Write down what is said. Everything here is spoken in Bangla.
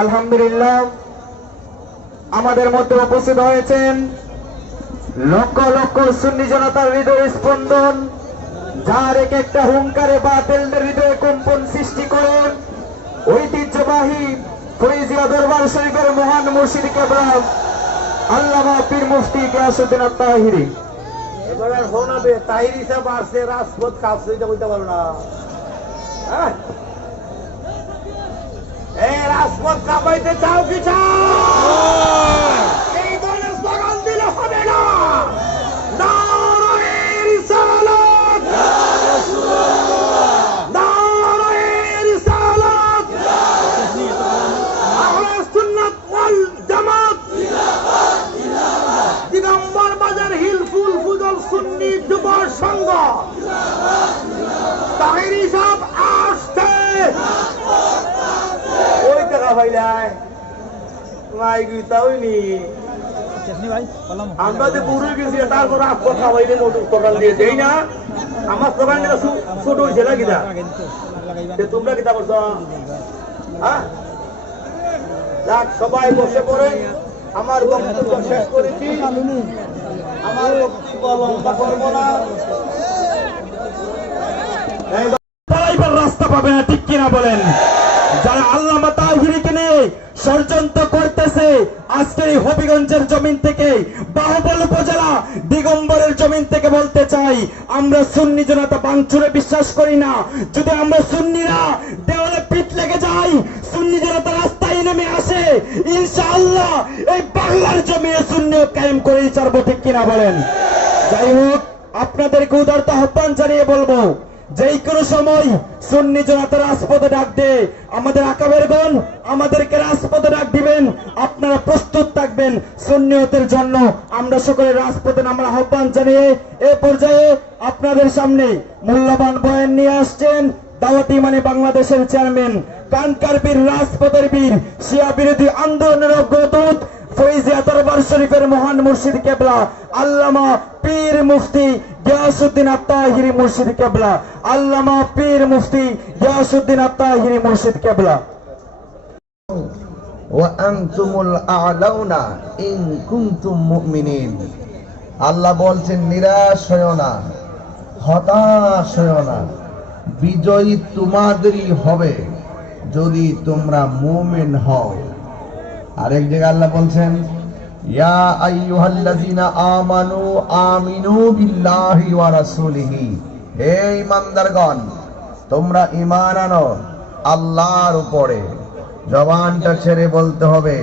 আলহামদুলিল্লাহ, আমাদের মধ্যে উপস্থিত হয়েছেন লক্ষ লক্ষ সুন্নি জনতার হৃদয় স্পন্দন, যার এক একটা হুঙ্কারে বাতিলদের হৃদয়ে কম্পন সৃষ্টি করেন ঐতিহ্যবাহী ফরিজিয়া দরবার শরীফের মহান মুর্শিদ কেবলাম আল্লামা পীর মুফতি গিয়াসুদ্দিন আত্মাহিরি। এবার শোনাবে তাহির হিসাব আসছে, রাজপথ কাজ এটা বলতে পারো না হ্যাঁ? রাজপথ কাঁপাইতে চাও কি চাও সংঘ তাহির হিসাব আসছে। ওই টাকা ভাইলাই হইনি আমরা যে গেছি, তারপর মোটর স্লোগান দিয়ে না। আমার ছোট হয়েছে না তোমরা হ্যাঁ যাক, সবাই বসে পড়ে। আমার বক্তব্য শেষ করেছি। আমার রাস্তা পাবে না ঠিক কিনা বলেন? যারা আল্লামা তাহিরিকে নিয়ে ষড়যন্ত্র করতেছে আজকের এই হবিগঞ্জের জমিন থেকে, বাহুবল উপজেলা দিগম্বরের জমিন থেকে বলতে চাই, আমরা সুন্নি জনতা বাঞ্চুরে বিশ্বাস করি না। যদি আমরা সুন্নিরা দেওয়ালে পিঠ লেগে যাই, সুন্নি জনতা রাস্তায় নেমে আসে, ইনশাআল্লাহ এই বাংলার জমিনে সুন্নিও কায়েম করেই ছাড়বো, ঠিক কিনা বলেন? যাই হোক, আপনাদেরকে উদারতা আহ্বান জানিয়ে বলব, যেই কোনো সময় সুন্নি জনতা রাজপথে ডাক দে আমাদের আকাবের গণ আমাদেরকে রাজপথে ডাক দিবেন, আপনারা প্রস্তুত থাকবেন সুন্নিয়তের জন্য। আমরা সকলে রাজপথে আমরা আহ্বান জানিয়ে এ পর্যায়ে আপনাদের সামনে মূল্যবান বয়ান নিয়ে আসছেন দাওয়াতি মানে বাংলাদেশের চেয়ারম্যান। কানকার বীর, রাজপথের বীর, শিয়া বিরোধী আন্দোলনের অগ্রদূত ফৈজিয়া দরবার শরীফের মহান মুর্শিদ কেবলা, আল্লামা পীর মুফতি গিয়াসুদ্দিন আত্মাহিরি মুর্শিদ কেবলা, আল্লামা পীর মুফতি গিয়াসুদ্দিন আত্মাহিরি মুর্শিদ কেবলা। ওয়ান্তুমুল আ'লাউনা ইন কুনতুম মুমিনিন। আল্লাহ বলছেন, নিরাশ হয়েও না, হতাশ হয়েও না। বিজয়ী তোমাদেরই হবে যদি তোমরা মুমিন হও। আরেক জায়গায় আল্লাহ বলছেন, ইয়া আইয়ুহাল্লাযীনা আমানু আমিনু বিল্লাহি ওয়া রাসূলিহি। হে ঈমানদারগণ, তোমরা ঈমান আনো আল্লাহর উপরে। জবানটা ছেড়ে বলতে হবে